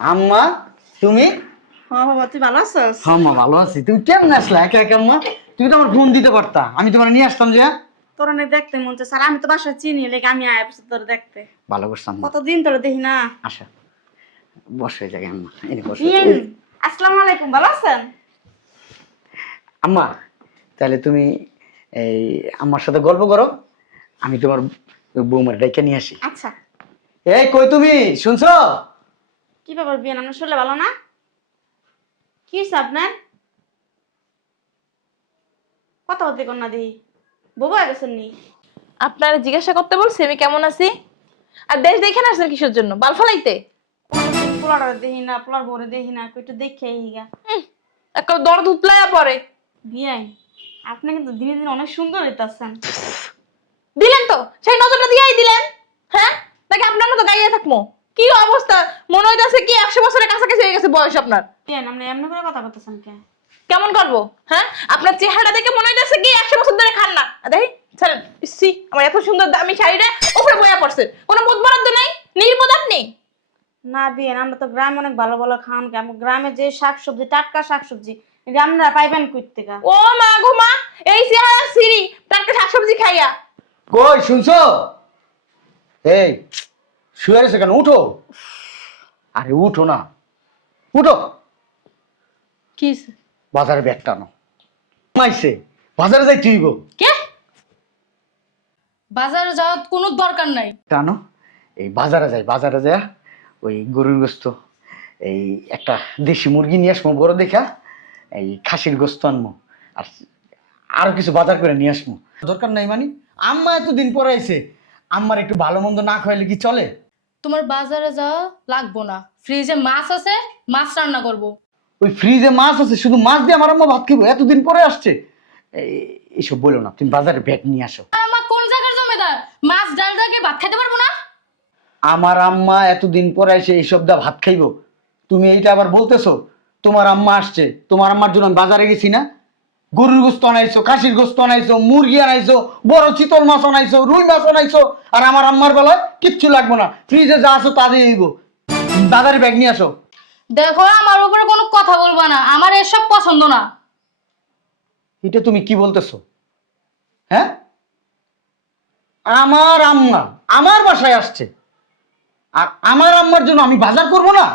আম্মা তুমি? হ্যাঁ বাবা, তুই ভালো আছিস? হ্যাঁ মা, ভালো আছি। তুমি কেমন আসলা একা একা আম্মা? তুমি তো আমার ফোন দিতে পারতা, আমি তোমার নিয়ে আসতাম যে। তোর অনেক দেখতে মন চাচ্ছে, আর আমি তো বাসা চিনি, লেগে আমি আয় পড়ছি তোর দেখতে। ভালো করছো আম্মা। কতদিন তোর দেখি না। আসো, বসো এই জায়গায় আম্মা, এই বসো। ইয়েন, আসসালামু আলাইকুম, ভালো আছেন? আম্মা তাহলে তুমি এই আমার সাথে গল্প করো, আমি তোমার বৌমার ডাইকা নিয়ে আসি। আচ্ছা। এই কই তুমি, শুনছো? কি ব্যাপার বিয়েন, আপনার শরীরে ভালো না? কি হয়েছে আপনার? কথা বলতে কর না দিই, বউ হয়ে গেছেন নি? আপনারা জিজ্ঞাসা করতে বলছি আমি কেমন আছি। আর দেশ দেখে না আসছেন কিসের জন্য? বাল ফালাইতে? পোলার দেখি না, পোলার বউরে দেখি না, একটু দেখে হিগা। একটা দরদ উতলায়া পড়ে। বিয়াই, আপনি কিন্তু দিনে দিনে অনেক সুন্দর হইতাছেন। দিলেন তো, সেই নজরটা দিয়েই দিলেন। হ্যাঁ, নাকি আপনার মতো গাইয়ে থাকবো? কি অবস্থা, মনে হইতাছে কি 100 বছরের কাছাকাছি হয়ে গেছে বয়স আপনার। বিয়ান, আপনি এমনি করে কথা বলতেছেন কে? কেমন করবো? হ্যাঁ, আপনার চেহারা দেখে মনে হইতাছে কি 100 বছর ধরে খান না। দেখি ছাড়েন, ইসি আমার এত সুন্দর দামি শাড়িটা উপরে বইয়া পড়ছে, কোনো বোধ বরাদ্দ নাই, নির্বোধ আপনি। না বিয়েন, আমরা তো গ্রামে অনেক ভালো ভালো খাওয়ান খাই। গ্রামে যে শাকসবজি, টাটকা শাকসবজি, এটা আপনারা পাইবেন কই থেকে? ও মা গো মা, এই চেহারা সিরি টাটকা শাকসবজি খাইয়া। কই শুনছো? এই শুয়ে গেছে কেন? উঠো। আরে উঠো না, উঠো। কি বাজারে ব্যাগ টানো। মাইছে বাজারে যাই তুই গো। কে? বাজারে যাওয়ার কোনো দরকার নাই। টানো। এই বাজারে যাই, বাজারে যায় ওই গরুর গোস্ত, এই একটা দেশি মুরগি নিয়ে আসবো বড় দেখা, এই খাসির গোস্ত আনবো, আর আরো কিছু বাজার করে নিয়ে আসবো। দরকার নাই মানে, আম্মা এতদিন পরে আইছে, আম্মার একটু ভালো মন্দ না খাইলে কি চলে? তোমার বাজারে যাওয়া লাগবো না, ফ্রিজে মাছ আছে, মাছ রান্না করব। ওই ফ্রিজে মাছ আছে, শুধু মাছ দিয়ে আমার আম্মা ভাত খাবো? এতদিন পরে আসছে, এইসব বলো না, তুমি বাজারে ব্যাগ নিয়ে আসো। আমার কোন জায়গার জমিদার, মাছ ডাল দিয়ে ভাত খেতে পারবো না? আমার আম্মা এতদিন পরে এসে এইসব দা ভাত খাইবো? তুমি এইটা আবার বলতেছো? তোমার আম্মা আসছে, তোমার আম্মার জন্য আমি বাজারে গেছি না? গরুর গোস্ত আনাইছো, খাসির গোস্ত আনাইছো, মুরগি আনাইছো, বড় চিতল মাছ আনাইছো, রুই মাছ আনাইছো, আর আমার আম্মার বেলায় কিচ্ছু লাগবে না, ফ্রিজে যা আছো তা দিয়ে দিব। বাজারে ব্যাগ নিয়ে আসো। দেখো, আমার উপরে কোনো কথা বলবা না, আমার এসব পছন্দ না। এটা তুমি কি বলতেছো? হ্যাঁ, আমার আম্মা আমার বাসায় আসছে, আর আমার আম্মার জন্য আমি বাজার করব না?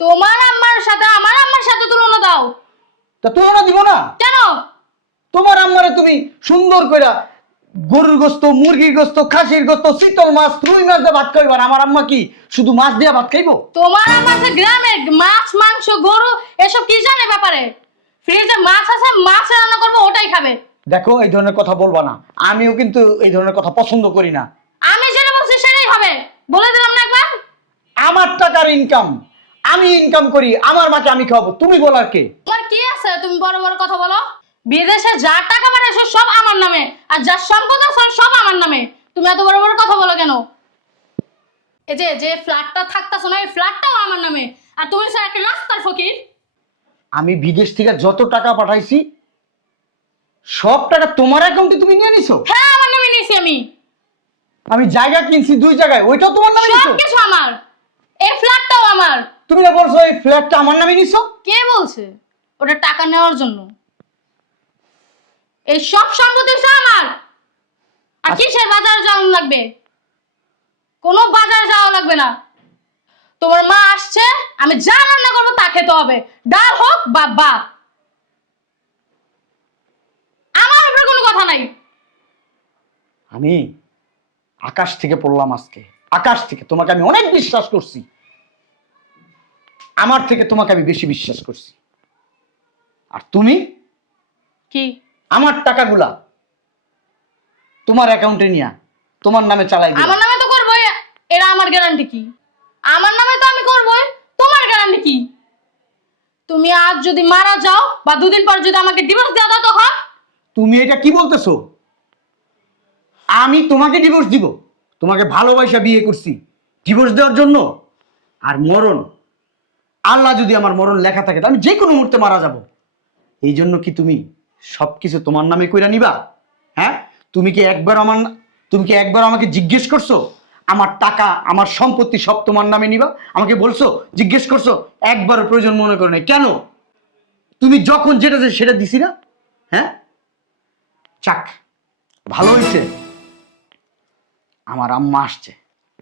তোমার আম্মার সাথে আমার আম্মার সাথে তুলনা দাও। তা তুলনা দিব না কেন? তোমার আম্মারে তুমি সুন্দর কইরা গরুর গোস্ত, মুরগির গোস্ত, খাসির গোস্ত, শীতল মাছ, রুই মাছ দিয়ে ভাত খাইবার, আমার আম্মা কি শুধু মাছ দিয়ে ভাত খাইবো? তোমার আমার যে গ্রামে মাছ মাংস গরু এসব কি জানে ব্যাপারে? ফ্রিজে মাছ আছে, মাছ রান্না করবো, ওটাই খাবে। দেখো, এই ধরনের কথা বলবা না, আমিও কিন্তু এই ধরনের কথা পছন্দ করি না। আমি যেটা বলছি সেটাই হবে, বলে দিলাম না একবার। আমার টাকার ইনকাম, আমি ইনকাম করি, আমার মাকে আমি খাওয়াবো, তুমি বলার কে? তোমার কি আছে তুমি বড় বড় কথা বলো? বিদেশে যা টাকা পাঠাইছো সব আমার নামে, আর যা সম্পদ আছে সব আমার নামে। তুমি এত বড় বড় কথা বলো কেন? এই যে যে ফ্ল্যাটটা থাকতাছো না, এই ফ্ল্যাটটাও আমার নামে, আর তুমি স্যার একটা রাস্তার ফকির। আমি বিদেশ থেকে যত টাকা পাঠাইছি সব টাকা তোমার অ্যাকাউন্টে তুমি নিয়ে নিছো? হ্যাঁ, আমার নামে নিয়েছি আমি। আমি জায়গা কিনছি 2 জায়গায়, ওইটাও তোমার নামে নিছো? সব কিছু আমার, এই ফ্ল্যাটটাও আমার। তুমি না বলছো এই ফ্ল্যাটটা আমার নামে নিছো? কে বলছে? ওটা টাকা নেওয়ার জন্য। এই সব সম্পত্তি সব আমার। আর কিসের বাজার যাওয়া লাগবে? কোনো বাজার যাওয়া লাগবে না। তোমার মা আসছে, আমি যা রান্না করবো তা খেতে হবে, ডাল হোক বা ভাত। আমার উপরে কোনো কথা নাই। আমি আকাশ থেকে পড়লাম আজকে, আকাশ থেকে তোমাকে আমি অনেক বিশ্বাস করছি, আমার থেকে তোমাকে আমি বেশি বিশ্বাস করছি, আর তুমি কি? আমার টাকাগুলা তোমার অ্যাকাউন্টে নিয়া তোমার নামে চালাই দিলা। আমার নামে তো করবোই, এরা আমার গ্যারান্টি কি? আমার নামে তো আমি করবোই, তোমার গ্যারান্টি কি? তুমি আজ যদি মারা যাও বা 2 দিন পর যদি আমাকে ডিভোর্স দেওয়া দাও, তখন? তুমি এটা কি বলতেছো? আমি তোমাকে ডিভোর্স দিব? তোমাকে ভালোবাসা বিয়ে করছি ডিভোর্স দেওয়ার জন্য? আর মরণ, আল্লাহ যদি আমার মরণ লেখা থাকে তো আমি যে কোনো মুহূর্তে মারা যাব, এই জন্য কি তুমি সবকিছু তোমার নামে কইরা নিবা? হ্যাঁ, তুমি কি একবার আমাকে জিজ্ঞেস করছো আমার টাকা আমার সম্পত্তি সব তোমার নামে নিবা? আমাকে বলছো, জিজ্ঞেস করছো? একবার প্রয়োজন মনে করো না। কেন? তুমি যখন যেটা চাই সেটা দিছি না? হ্যাঁ, চাক, ভালো হয়েছে আমার আম্মা আসছে।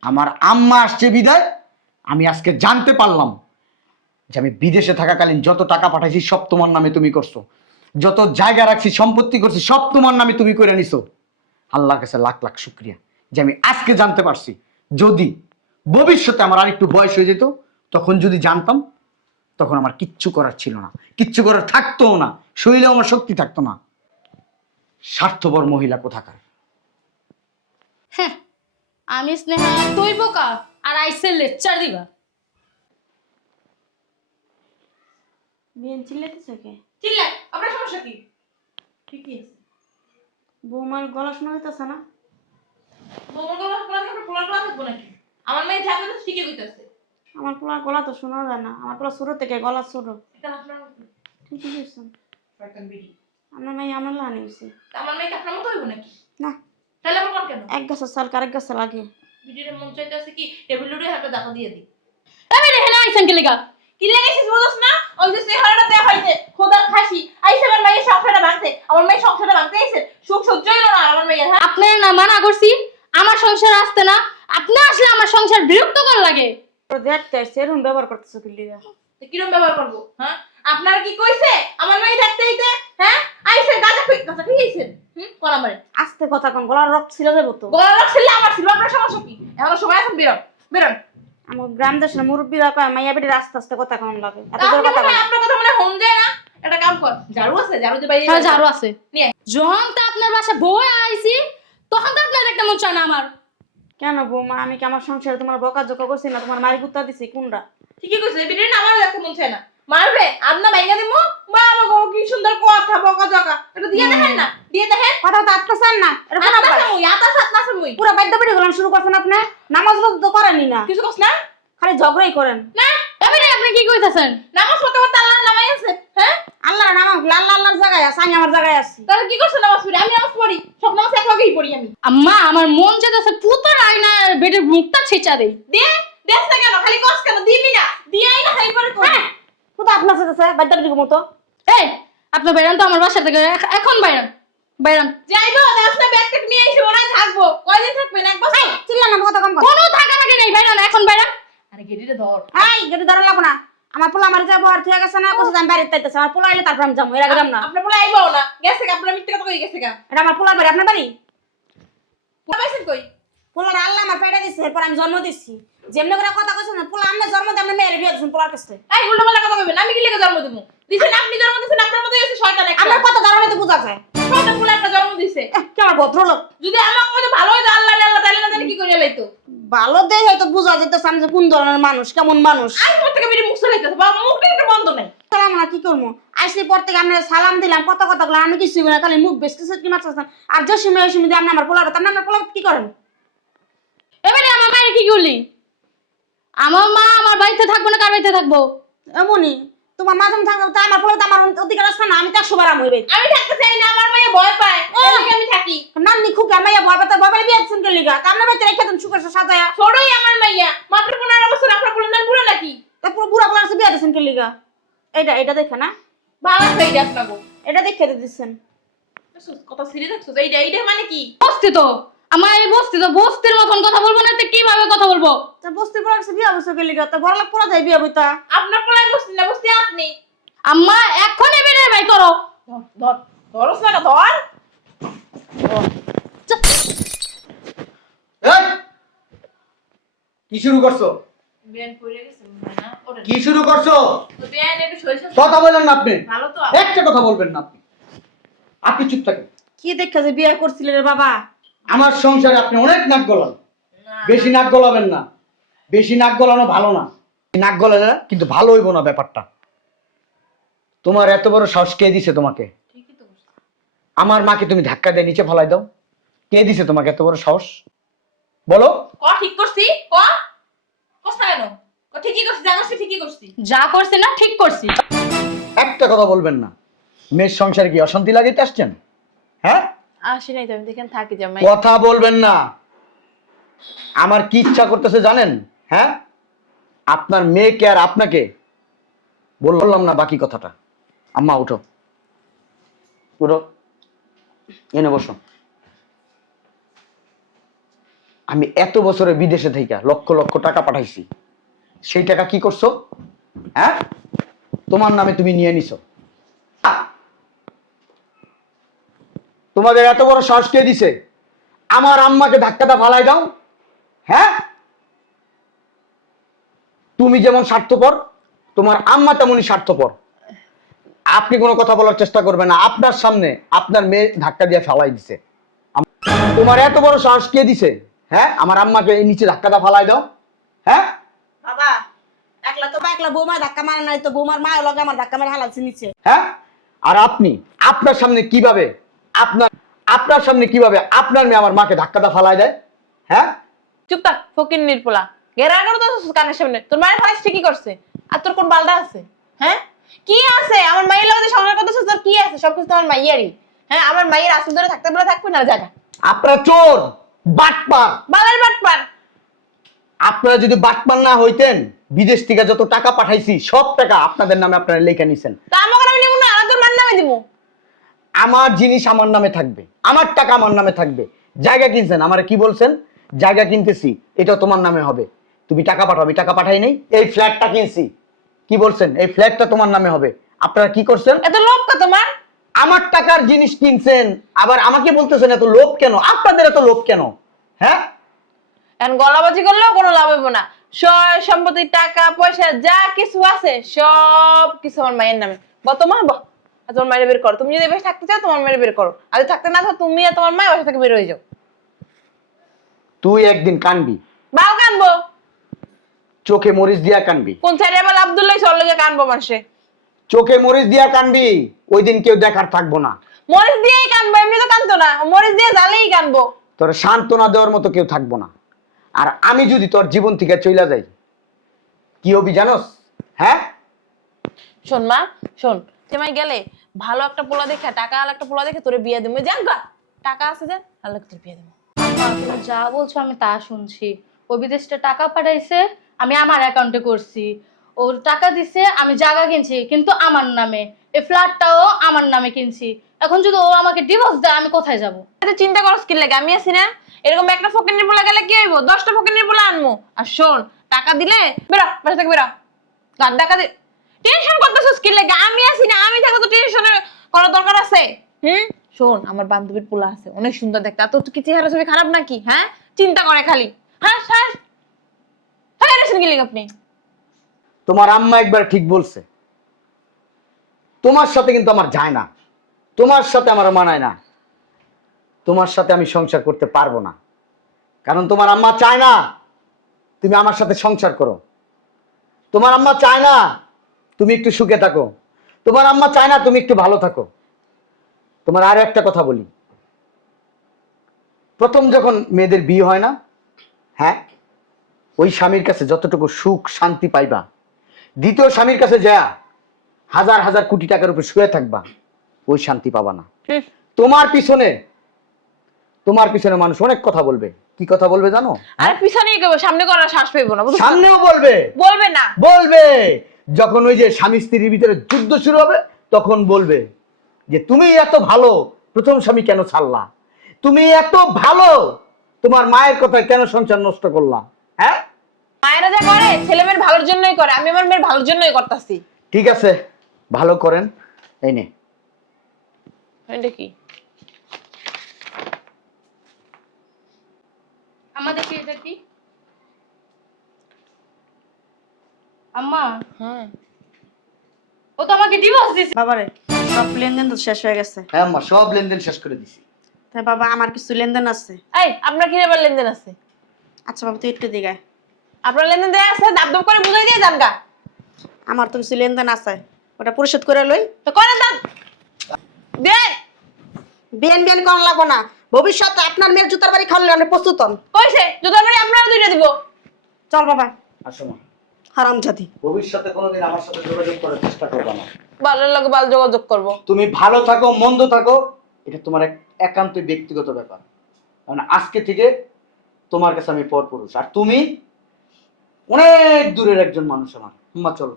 আমার আম্মা আসছে বিদায় আমি আজকে জানতে পারলাম যে আমি বিদেশে থাকাকালীন যত টাকা পাঠাইছি সব তোমার নামে তুমি করছো, যত জায়গা রাখছি সম্পত্তি করছি সব তোমার নামে তুমি করে নিছো। আল্লাহর কাছে লাখ লাখ শুক্রিয়া যে আমি আজকে জানতে পারছি। যদি ভবিষ্যতে আমার আরেকটু বয়স হয়ে যেত, তখন যদি জানতাম, তখন আমার কিচ্ছু করার ছিল না, কিচ্ছু করার থাকতো না, শরীরে আমার শক্তি থাকতো না। স্বার্থপর মহিলা কোথাকার। হ্যাঁ, আমি স্নেহা তুই বোকা আর আইসে লেকচার দিবা। বিয়েন চিল্লাইতেছে কে? চিল্লাই, আপনার সমস্যা কি? ঠিকই আছে। বৌমার গলা শোনা যেতেছে না? বৌমার গলা শোনা আপনার পোলার গলা থাকবো নাকি? আমার মেয়ে যা বলতে ঠিকই কইতাছে। আমার পোলার গলা তো শোনা যায় না, আমার পোলা ছোট থেকে গলা ছোট। এটা আপনার ঠিকই বলছেন। শয়তান বিড়ি। আপনার মেয়ে আমার লাহানি হয়েছে আমার মেয়ে কি আপনার মতো হইব নাকি? না। তাহলে আমার কোন কেন? এক গাছের চাল আরেক গাছে লাগে। বিড়ির মন চাইতেছে কি টেবিল লুড়ে হাতে দাকা দিয়ে দি। আমি রেহে না আইসেন কে লিগা? কি লাগাইছিস বুঝছ না? ওই যে চেহারাটা দেয়া হইছে খোদার খাসি আইছে আমার মেয়ের সংসারটা ভাঙতে। আমার মেয়ের সংসারটা ভাঙতে আইছে। সুখ সহ্য হইল না আমার মেয়ের। হ্যাঁ, আপনার না মানা করছি আমার সংসার আসতে না, আপনি আসলে আমার সংসার বিরক্তকর লাগে। তো দেখতে আসছে এরকম ব্যবহার করতেছো কি লিগা? কিরম ব্যবহার করবো? হ্যাঁ, আপনারা কি কইছে আমার মেয়ে থাকতে হইতে? হ্যাঁ, আইছে গাজা ঠিক আইছেন। কোন আমারে আস্তে কথা কোন, গলার রক্ত ছিল যাবো তো। গলা রাখছিলে আমার ছিল, আপনার সমস্যা কি? এখন সময় আছে বেরোন বেরোন। আমার গ্রাম দেশের মুরব্বীরা কয় মাইয়া বেটির আস্তে আস্তে কথা কেমন লাগে, এত আপনার জোর কথা কথা বলে। আপনার কথা মনে হন যায় না? একটা কাম কর, ঝাড়ু আছে, ঝাড়ু দিয়ে বাইরে হ্যাঁ, ঝাড়ু আছে। নিয়ে যখন তো আপনার বাসা বই আইছি তখন তো আপনার একটা মন চায় না আমার। কেন বৌমা, আমি কি আমার সংসারে তোমার বকাঝকা করছি না, তোমার মারি কুত্তা দিছি কোনটা? ঠিকই কইছে, বিড়ি না আমার দেখতে মন চায় না। মারবে আপনা ভাইঙ্গা দিমু। বাবা গো কি সুন্দর কথা বকা জকা। এটা দিয়ে দেখেন না, দিয়ে দেখেন। কথা তো আটকাছেন না, এরকম আত্মা আবার মুই আতা সাত না মুই। পুরো বাইদ্য বেটি গলাম শুরু করছেন আপনি। নামাজ রোজ তো করেনই না, কিছু কস না? খালি ঝগড়াই করেন। না, এবারে আপনি কি কইতাছেন? নামাজ পড়তে পড়তে আল্লাহ নামাই আছে। হ্যাঁ, আল্লাহর নাম আল্লাহ আল্লাহর জায়গায় আছে, আমি আমার জায়গায় আছি। তাহলে কি করছ নামাজ পড়ি? আমি নামাজ পড়ি, সব নামাজ এক লগেই পড়ি আমি। আম্মা আমার মন যেতেছে পুতর আয়না বেডের মুখটা ছেঁচা দেই। দে দেখ না কেন, খালি কস কেন? দিবি না, দিয়াই না খালি করে কই। কোথা আপনার সাথে আছে বাইদ্য বেটির মতো? এই আপনি বাইরান তো আমার বাসা থেকে, এখন বাইরান বাইরান। যাইবো দাস না, ব্যাগ থেকে নিয়ে আইছি, ওরাই থাকবো। কয়দিন থাকবেন? এক বছর? চিল্লা না, কথা কম কর। কোনো থাকা থাকি নেই, বাইরান এখন বাইরান। আরে গেডিরে ধর। এই গেটি ধরে লাগবো না, আমার পোলা আমার যাবো আর ঠিক আছে না, কোথায় আমি বাড়িতে যাইতেছে, আমার পোলা এলে তারপর আমি যাবো, এর আগে যাম না। আপনার বলে আইবো না, গেছে গা, আপনার মিথ্যে কথা কই গেছে গা। এটা আমার পোলার বাড়ি, আপনার বাড়ি? পোলা পাইছেন কই? পোলার আল্লাহ আমার পেটে দিচ্ছে, এরপর আমি জন্ম দিচ্ছি। যেমনি করে কথা কইছেন না, পোলা আমনে জন্ম দিয়ে আপনি মেয়ের বিয়ে দিচ্ছেন পোলার কাছে। এই উল্টো পাল্টা কথা কইবেন, আমি কি লেগে জন্ম দিমু? দিছেন আপনি জন্ম দিছেন, আপনার মতো হইছে শয়তান একটা। আমার কত ধারণা তো বোঝা যায়। শয়তান পোলা একটা জন্ম দিছে। কি আমার ভদ্রলোক যদি আমার মতো ভালো হইতো আল্লাহ রে আল্লাহ, তাইলে না জানি কি কইরা লাইতো। ভালো দেই হয়তো বোঝা যেতেছে আমি যে কোন ধরনের মানুষ, কেমন মানুষ। আই পর থেকে মেরে মুখ চলাইতেছে, বাবা মুখটা একটু বন্ধ নাই। সালাম না কি করবো, আইসি পর থেকে আমি সালাম দিলাম, কত কথা বললাম, আমি কিছু না, খালি মুখ বেশ কিছু কি মারতেছেন। আর যে সময় ওই সময় দিয়ে আপনি আমার পোলার তার আপনার পোলা কি করেন? এবারে আমার মায়ের কি করলি? আমার মা আমার বাড়িতে থাকবো না, কার বাড়িতে থাকবো? এমনই তোমার মাঝে থাকবে, তাই আমার পোলা তো আমার অধিকার আছে না, আমি তো 100 বার আমি হইবে। আমি থাকতে চাই না, আমার মায়ে ভয় পায়, এর লাগে আমি থাকি। নান্নি খুকে মাইয়া ভয় পাতা ভয় পালে বিয়ে দিচ্ছেন কে লিগা? আপনার বাড়িতে রেখে দেন সুখে সাজায়া। ছোটই আমার মাইয়া, মাত্র 15 বছর, আপনার বলেন না বুড়ো নাকি? তারপর বুড়া পোলার কাছে বিয়ে দিচ্ছেন কে লিগা? এটা এটা দেখে না, ভালো চাই আপনাকে। এটা দেখে দিচ্ছেন। কথা সিরিয়াস দেখছো? এইটা এইটা মানে কি? বসতি তো আমার এই বসতি তো বস্তির মতন কথা বলবো না তো কিভাবে কথা বলবো? তা বস্তির পোলার কাছে বিয়ে বসে কে লিগা? তা বড় লোক পোলা যায় বিয়ে বইতা। আপনার পোলাই বসতি না, বসতি আপনি। আম্মা এখনই বেরিয়ে বাই করো। ধর ধর ধরস না, ধর। এই! কি শুরু করছো? বেন পড়ে গেছে না? ওরে কি শুরু করছো? তো বেন একটু সরিষা কথা বলেন না আপনি, ভালো তো। একটা কথা বলবেন না আপনি। আপনি চুপ থাকেন। কি দেখে যে বিয়ে করছিলেন রে বাবা? আমার সংসারে আপনি অনেক নাক গলান, বেশি নাক গলাবেন না, বেশি নাক গলানো ভালো না। নাক গলালে কিন্তু ভালো হইব না ব্যাপারটা। তোমার এত বড় সাহস কে দিছে তোমাকে? ঠিকই তো করছিস। আমার মাকে তুমি ধাক্কা দিয়ে নিচে ফেলাই দাও, কে দিছে তোমাকে এত বড় সাহস? বলো। ক ঠিক করছি, ক কষ্ট কেন? ক ঠিকই করছি, যা করছি ঠিকই করছি। যা করছি না ঠিক করছি। একটা কথা বলবেন না। মেয়ের সংসারে কি অশান্তি লাগাইতে আসছেন? হ্যাঁ, আসি নাই তো, আমি দেখেন থাকি জামাই। কথা বলবেন না। আমার কি ইচ্ছা করতেছে জানেন? হ্যাঁ, আপনার মেয়েকে আর আপনাকে বললাম না বাকি কথাটা। আম্মা উঠো, উঠো, এনে বসো। আমি এত বছরে বিদেশে থেকে লক্ষ লক্ষ টাকা পাঠাইছি, সেই টাকা কি করছো? হ্যাঁ, তোমার নামে তুমি নিয়ে নিছো। তোমাদের এত বড় সাহস কে দিছে আমার আম্মাকে ধাক্কাটা ফালাই দাও? হ্যাঁ, তুমি যেমন স্বার্থপর তোমার আম্মা তেমনই স্বার্থপর। আপনি কোনো কথা বলার চেষ্টা করবেন না। আপনার সামনে আপনার মেয়ে ধাক্কা দিয়ে ফালাই দিছে। তোমার এত বড় সাহস কে দিছে? হ্যাঁ, আমার আম্মাকে এই নিচে ধাক্কাটা ফালাই দাও। হ্যাঁ বাবা, একলা তো একলা বৌমা ধাক্কা মারে নাই তো বৌমার মা লগে আমার ধাক্কা মারে হালাচ্ছে নিচে। হ্যাঁ, আর আপনি আপনার সামনে কিভাবে আপনার সামনে কিভাবে আপনার মেয়ে আমার মাকে ধাক্কাটা ফালাই দেয়? হ্যাঁ, চুপ থাক ফকির নির্পলা, গেরা করো তো কানের সামনে। তোর মায়ের ফাইস ঠিকই করছে, আর তোর কোন বালটা আছে? হ্যাঁ, কি আছে? আমার মায়ের লগে সংসার করতেছিস, তোর কি আছে? সবকিছু তোমার মাইয়ারই। হ্যাঁ, আমার মায়ের আসল ধরে থাকতে বলে থাকবে না জায়গা। আপনারা চোর, বাটপার। বালের বাটপার। আপনারা যদি বাটপার না হইতেন, বিদেশ থেকে যত টাকা পাঠাইছি সব টাকা আপনাদের নামে আপনারা লেখা নিছেন। তা আমাকে আমি নিব না, আর তোর মান নামে দিব। আমার জিনিস আমার নামে থাকবে, আমার টাকা আমার নামে থাকবে। জায়গা কিনছেন, আমারে কি বলছেন? জায়গা কিনতেছি, এটা তোমার নামে হবে, তুমি টাকা পাঠাও। আমি টাকা পাঠাই নাই। এই ফ্ল্যাটটা কিনছি, কি বলছেন? এই ফ্ল্যাটটা তোমার নামে হবে। আপনারা কি করছেন? এত লোভ কা তোমার? আমার টাকার জিনিস কিনছেন, আবার আমাকে বলতেছেন এত লোভ কেন? আপনাদের এত লোভ কেন? হ্যাঁ, এখন গলাবাজি করলেও কোনো লাভ হইব না। সয় সম্পত্তি, টাকা পয়সা যা কিছু আছে সব কিছু আমার মায়ের নামে। বর্তমান তোমার মায়ের বের করো। তুমি যদি বেশ থাকতে চাও তোমার মায়ের বের করো, আর যদি থাকতে না চাও তুমি আর তোমার মায়ের বাসা থেকে বের হয়ে যাও। তুই একদিন কানবি, বাও কানবো। চোখে মরিচ দিয়া কানবি। কোন সাইডে আবার আব্দুল্লাহ সর লেগে কানবো মানুষে? চোখে মরিচ দিয়া কানবি, ওই দিন কেউ দেখার থাকবো না। মরিচ দিয়েই কানবো, এমনি তো কানতো না। মরিচ দিয়ে জ্বালেই কানবো। তোর সান্ত্বনা দেওয়ার মতো কেউ থাকবো না। আর আমি যদি তোর জীবন থেকে চলে যাই, কি হবি জানোস? হ্যাঁ, শোন মা, শোন, তুমি গেলে ভালো একটা পোলা দেখে, টাকা আলা একটা পোলা দেখে তোরে বিয়ে দেবো। জানগা টাকা আছে যে আল্লাহ তোর বিয়ে দেবো। তুমি যা বলছো আমি তা শুনছি। ও বিদেশে টাকা পাঠাইছে, আমি আমার অ্যাকাউন্টে করছি। ওর টাকা দিছে, আমি জায়গা কিনছি কিন্তু আমার নামে। এই ফ্ল্যাটটাও আমার নামে কিনছি। এখন যদি ও আমাকে ডিভোর্স দেয়, আমি কোথায় যাব? এত চিন্তা করছ কি লাগে? আমি আছি না? এরকম একটা ফকির পোলা গেলে কি হইব? 10টা ফকির পোলা আনমু। আর শোন, টাকা দিলে বেরো, বাসা থেকে বেরো। গান টাকা দি টেনশন করতেছস কি লাগে? আমি আছি না? আমি থাকলে তো টেনশনের করার দরকার আছে? শোন, আমার বান্ধবীর পোলা আছে, অনেক সুন্দর দেখতে। আর তোর কি চেহারা ছবি খারাপ নাকি? হ্যাঁ, চিন্তা করে খালি। হ্যাঁ হ্যাঁ হ্যাঁ, রেশন কি লিখ আপনি? তোমার আম্মা একবার ঠিক বলছে, তোমার সাথে কিন্তু আমার যায় না, তোমার সাথে আমার মানায় না, তোমার সাথে আমি সংসার করতে পারবো না। কারণ তোমার আম্মা চায় না তুমি আমার সাথে সংসার করো। তোমার আম্মা চায় না তুমি একটু সুখে থাকো। তোমার আম্মা চায় না তুমি একটু ভালো থাকো। তোমার আর একটা কথা বলি, প্রথম যখন মেয়েদের বিয়ে হয় না, হ্যাঁ, ওই স্বামীর কাছে যতটুকু সুখ শান্তি পাইবা, দ্বিতীয় স্বামীর কাছে যা হাজার হাজার কোটি টাকার উপর শুয়ে থাকবা, ওই শান্তি পাবা না। তোমার পিছনে মানুষ অনেক কথা বলবে। কি কথা বলবে জানো? আর পিছনেই কইবো, সামনে করার শ্বাস পাইবো না। সামনেও বলবে, বলবে না? বলবে। যখন ওই যে স্বামী স্ত্রীর ভিতরে যুদ্ধ শুরু হবে, তখন বলবে যে তুমি এত ভালো, প্রথম স্বামী কেন ছাড়লা? তুমি এত ভালো, তোমার মায়ের কথায় কেন সংসার নষ্ট করলা? হ্যাঁ, মায়েরা যা করে ছেলে মেয়ের ভালোর জন্যই করে। আমি আমার মেয়ের ভালোর জন্যই করতেছি। ঠিক আছে, ভালো করেন। এই নে। এটা কি? আমাদের কি এটা কি? আম্মা, হ্যাঁ, ও তো আমাকে ডিভোর্স দিছে। বাবারে, সব লেনদেন তো শেষ হয়ে গেছে। হ্যাঁ আম্মা, সব লেনদেন শেষ করে দিছি। তাই বাবা, আমার কিছু লেনদেন আছে। এই আপনার কি আবার লেনদেন আছে? আচ্ছা বাবা, তুই একটু দিগায়। আপনার লেনদেন দেয়া আছে, দাবদাব করে বুঝাই দিয়ে জানগা। আমার তো কিছু লেনদেন আছে, ওটা পরিশোধ করে লই। তো করেন দান দেন। বিয়ান বিয়ান করা লাগবো না। ভবিষ্যতে আপনার মেয়ের জুতার বাড়ি খাওয়ালে অনেক প্রস্তুত হন। কইছে জুতার বাড়ি আপনারা দুইটা দিব। চল বাবা, আসো মা, হারাম জাতি। ভবিষ্যতে কোনোদিন আমার সাথে যোগাযোগ করার চেষ্টা করবা না। ভালোর লগে ভালো যোগাযোগ করব। তুমি ভালো থাকো মন্দ থাকো, এটা তোমার একান্তই ব্যক্তিগত ব্যাপার। কারণ আজকে থেকে তোমার কাছে আমি পরপুরুষ, আর তুমি অনেক দূরের একজন মানুষ আমার। আম্মা চলো।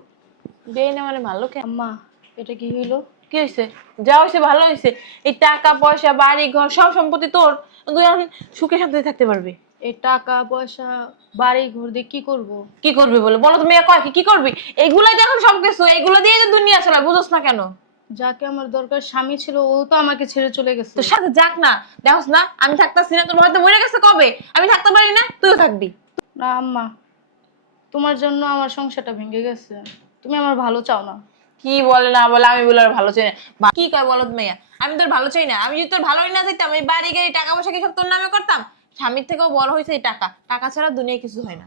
দেই না মানে ভালো কেন? আম্মা এটা কি হইলো? কি হয়েছে? যা হয়েছে ভালো হয়েছে। এই টাকা পয়সা বাড়ি ঘর সব সম্পত্তি তোর, তুই এখন সুখে শান্তিতে থাকতে পারবি। এই টাকা পয়সা বাড়ি ঘর দিয়ে কি করব? কি করবি বলে বলো তুমি, কয় কি করবি? এইগুলাই তো এখন সবকিছু, এইগুলো দিয়ে তো দুনিয়া চলে, বুঝোস না কেন? যাকে আমার দরকার স্বামী ছিল ও তো আমাকে ছেড়ে চলে গেছে। তোর সাথে যাক না, দেখোস না আমি থাকতাছি না, তোর হয়তো মরে গেছে কবে, আমি থাকতে পারি না, তুইও থাকবি। না আম্মা, তোমার জন্য আমার সংসারটা ভেঙে গেছে, তুমি আমার ভালো চাও না। কি বলে না বলে, আমি বলে আর ভালো চাই না। কি কয় বলো মেয়া, আমি তোর ভালো চাই না? আমি যদি তোর ভালোই না চাইতাম, এই বাড়ি গাড়ি টাকা পয়সা কি সব তোর নামে করতাম? স্বামীর থেকেও বড় হয়েছে এই টাকা, টাকা ছাড়া দুনিয়ায় কিছু হয় না।